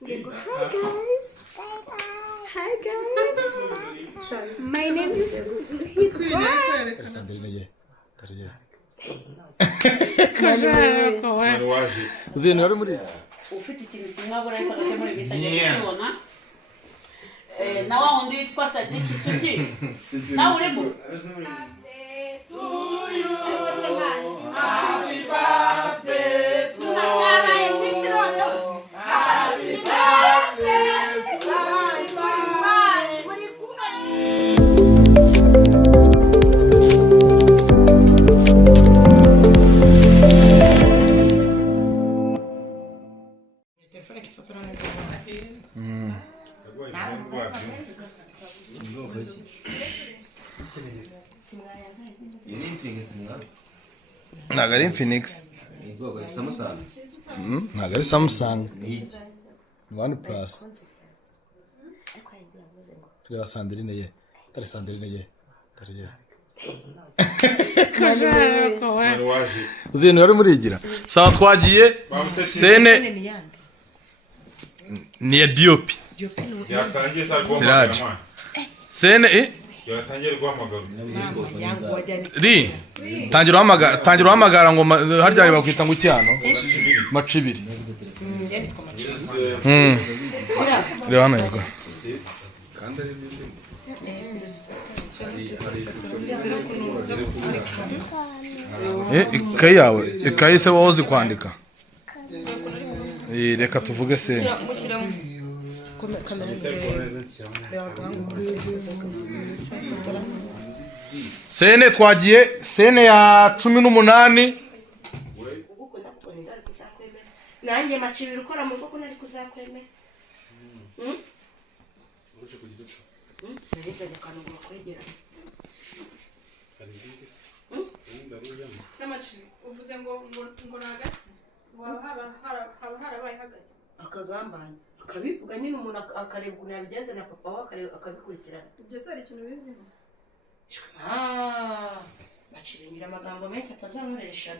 Hi guys. Hi guys. My name is Zeno ari muri ufite ikintu kimwabura ariko ndakemura ibisage cyibona na wa wundi witwa Sadiki tukizi nawe urimo Happy birthday to Nagari Phoenix. Nagari Samsung. OnePlus. Kira Sandrine ye. Tare Sandrine ye. Tare ye. Zeno yari murigira. Sawa twagiye Sene ni Diop. Yatangiye sarwa Siraj. Sene yatangiye rwamagaro. Ri tangira hamagara ngo harya ari bakwita ngo cyano macibiri. Rero hano yego. Ikayi yawe ikayi se wozi kwandika. Reka tuvuge Sene. Sene twagiye Sene ya 18 nanjye macibiri ukora mu rugo nari kuzakwemera nari kanugura kwegera Samachi uvuze ngo hagati haba harabaye hagati akagambanye akabivuga nyine umuntu akareba ukuntu yabigenza na papa we akabikurikirana ibyo se ari ikintu biziho bacibingira amagambo menshi atazankoresha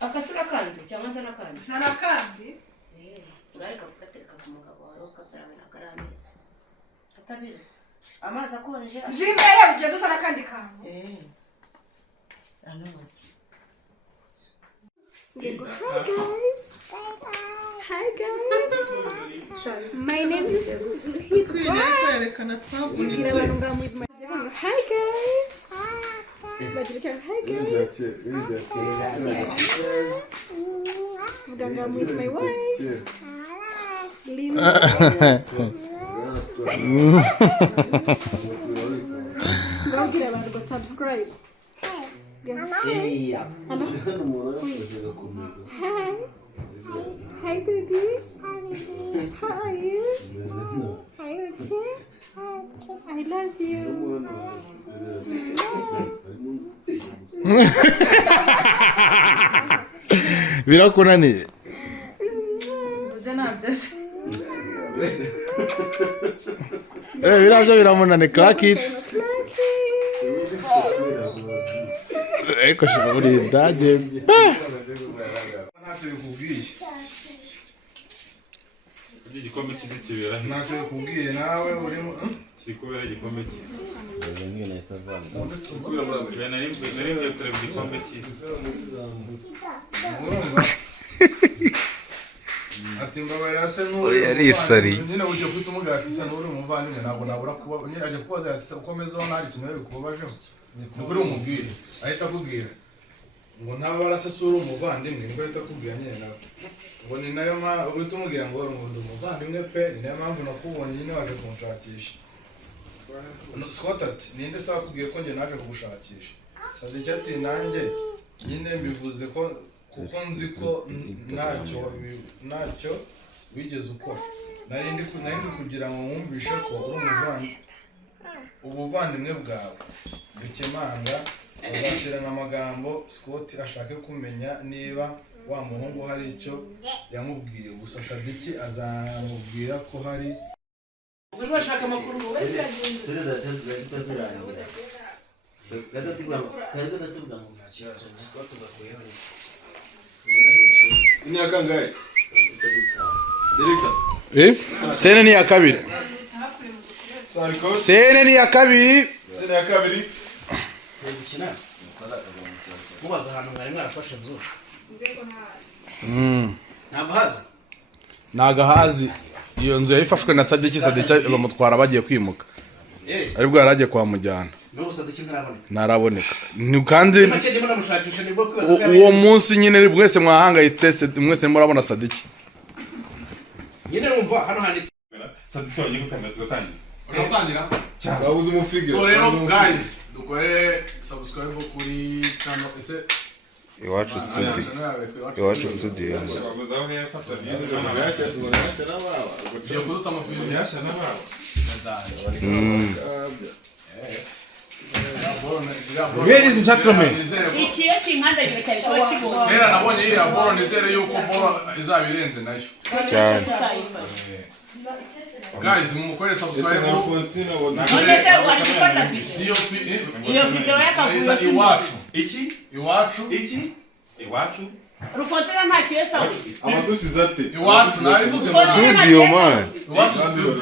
akasura kandi cyangwa nzana kandi sana kandi ngareka kugatereka ku mugabo wawe ukabyara na karamezi atabira amazi akonje zimbere uje dusana kandi kantu Hi guys. My name is Hi guys. Hi guys. I'm with my wife. Linda. Go subscribe. Hi. Hi baby. How are you? Are you okay? I love you. Birakunaniye. Biraje biramunane Clarkit. Eko shaburi daje. Igikombe kizi kibera Ntacyo kubwiye nawe urimo kikubera igikombe kizi. Ngiye na savana. Nari ngiye kureba igikombe kizi. Ati mbabara asa n'uri Yari isari. Nyine uje kwita umugati asa n'uri umuvandimwe ntabwo nabura kuba nyine aje kubaza ati ukomeza aho nta kintu bikubabaje. Nukuri umubwire ahita akubwira ngo ntabara asa sura umuvandimwe ngo ahita akubwira nyine nawe. Ngo ni nayo mpamvu uhita umubwira ngo urundo umuvandimwe pe ni nayo mpamvu nakubonye nyine waje kunshakisha. Scott ati ninde se wakubwiye ko njye naje kugushakisha? Sadiki ati nanjye nyine mbivuze ko kuko nzi ko ntacyo wigeze ukora. Nari ndi kugira ngo mwumvishe ko uri ubuvandimwe bwawe bikemanga uzaterana amagambo. Scott ashake kumenya niba wa muhungu hari icyo yamubwiye gusa Sadiki azamubwira ko hari ubwo bashaka amakuru wese yagiye Sereza taziranga. Gadatsigwa gadatubwa mu kibazo. Scott bakuyeho. Ini akangaye. Director. Sene ni ya kabiri. Sene ni ya kabiri. Sene ya kabiri. Mubaza ahantu mwari mwarafashe bzo. Nagahazi. Iyo nzu yayifashwe na Sadiki bamutwara bagiye kwimuka. Aribwo yaragiye kwa mujyana. No Sadiki ntaraboneka. Naraboneka. Ni kandi Make ndimo namushakisha nibwo kwibaza uwo munsi nyine mwese mwahangayitse mwese murabona Sadiki. Nyine numva hano handitse Sadiki wagiye gukamera tugatangira. Uratangira? Babuze umufige. So rero guys, dukore subscribe kuri channel ese Iwacu studio. Iwacu studio. Babuzaho hepfo Sadiki. Yo kuduta amafilm Yasha n'ababo. Ladies and gentlemen. Ikiyo kinkandagire cyane kuba kiboza. Era nabonye iriya boro nizere yuko boro izabirenze nayo. Cyane. Guys, mumukore subscribe. None se wari gufata video? Iyo video yakavuye iwacu. Iki? Iwacu. Iki? Iwacu? Rufonsera nta kiyesa we. Abadusize ate? Iwacu nabivuze. Studio man. Iwacu studio.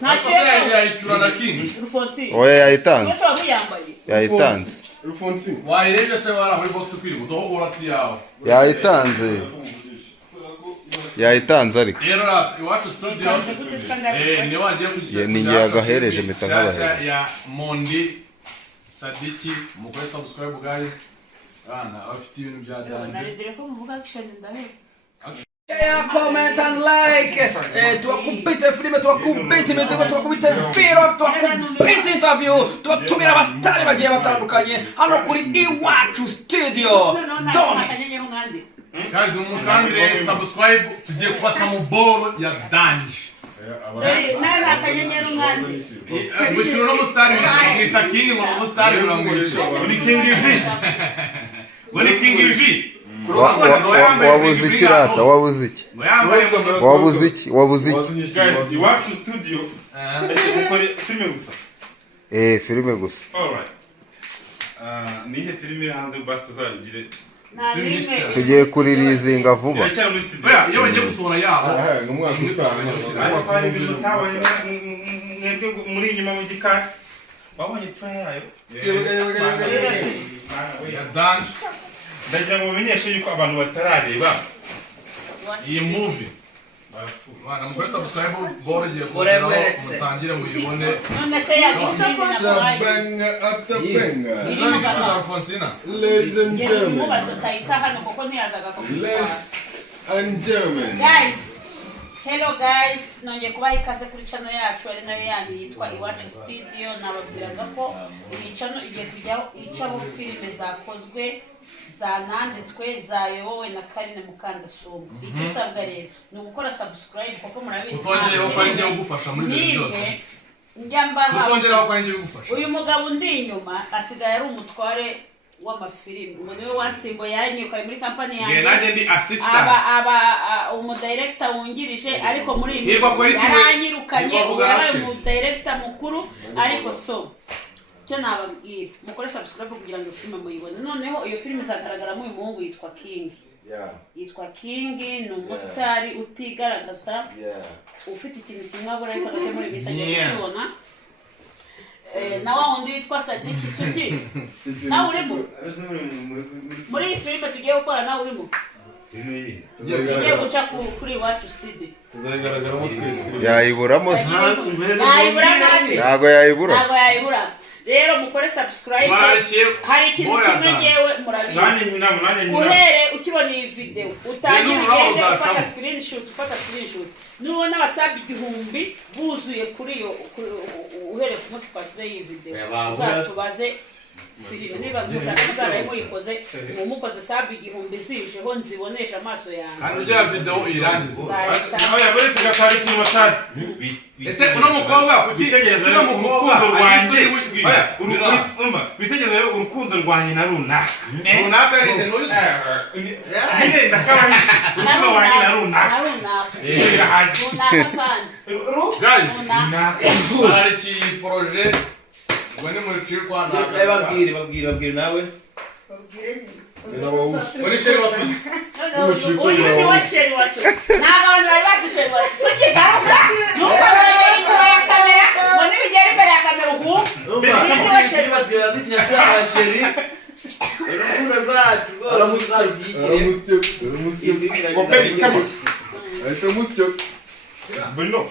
Nta kiyesa. Yayicura na King. Rufonsi. Oya yayitanze. Wese wamuyambaye. Yayitanze. Rufonsi. Wayirebye se wara muri box kwiri muto urati yawe. Yayitanze. Yayitanze ariko. Rero rat iwacu studio. Ni wagiye kugira. Ni ngiye agahereje mpita nkabahe. Ya Mondi Sadiki mukore subscribe guys. Bana afite ibintu bya danje. Naridire ko muvuga action ndahe. share, comment and like. Tuwakubite filime, tuwakubite imizigo, tuwakubite video, tuwakubite interview, tuwatumira abastari bagiye batandukanye hano kuri Iwacu Studio. Guys, mukandire subscribe tugiye kubata mu boro ya danje. Nara akanyenyeri umwandi. Bishuru no mustari wita King ngo mustari urangurisha. Uri King TV. Uri King TV. Wabuze iki rata? Wabuze iki? Wabuze iki? Wabuze iki? Guys, Iwacu Studio. Ukore filime gusa. Filime gusa. Alright. Nihe filime iri hanze basi tuzagire. Tugiye kuririzinga vuba. Yacyara muri studio. Iyo bagiye gusohora yaho. N'umwaka utaha. Ariko hari ibintu utabaye mwebwe muri inyuma mu gikari. Wabonye trailer yayo? Ya danje. Ndagira ngo mumenyeshe yuko abantu batarareba iyi movie. Bana mukore subscribe boro giye kugeraho mutangire muyibone. None se yagusize Benga after benga. None kisa Alfonsina. Ladies and gentlemen. mubazo tayita hano kuko ntiyazaga ko. Ladies and gentlemen. Guys, hello guys, nongeye kubaha ikaze kuri channel yacu ari nayo yanyu yitwa Iwacu Studio. Nababwiraga ko iyi channel igiye kujyaho icaho filime zakozwe zananditswe zayobowe na Karine Mukandasonga. Icyo usabwa rero ni ugukora subscribe kuko murabizi Utongera uko ari gufasha muri ibyo byose. Njyamba Utongera uko ari gufasha. uyu mugabo ndi inyuma asigaye ari umutware w'amafilime. Ngo niwe watsimbo yanyukaye muri company yanjye. Nage ndi assistant. aba umudirector wungirije ariko muri iyi yaranyirukanye yabaye umudirector mukuru ariko so cyo nababwira mukore subscribe kugira ngo filime muyibone. Noneho iyo filime izagaragaramo uyu muhungu yitwa King. Yitwa King, ni umusitari utigaragaza. Ufite ikintu kimwabura ariko nacyo muri bisage kubona. Na wa wundi witwa Sadiki tukizi. Na urimo muri iyi filime tugiye gukora na urimo. Tugiye guca kuri Iwacu Studio. Tuzagaragaramo twese. Yayiburamo se. Ntago yayibura. Rero mukore subscribe. Hari ikintu kimwe ngewe murabizi. Uhere ukibona iyi video utangira ugende ufata screenshot. Nubona abasabi 1000 buzuye kuri yo uhere ku munsi twasize iyi video. Uzatubaze filime niba mushaka kuzara muyikoze umukoze sabi 1000 zijeho nzibonesha amaso yanjye. Kandi ujya video irangiza. Oya bari tugatari kintu batazi. Ese uno mukobwa Bitegereza urukundo rwanjye. Oya bitegereza urukundo rwanjye na runaka. Runaka ni n'uyu. Ndakabahisha. Urukundo rwanjye na runaka. Guys, hari iki projet wene muri kirwa na babwire nawe. Wene sheri watu. Uyu ni wa sheri watu. Ntago abantu bari bazi sheri watu. Bruno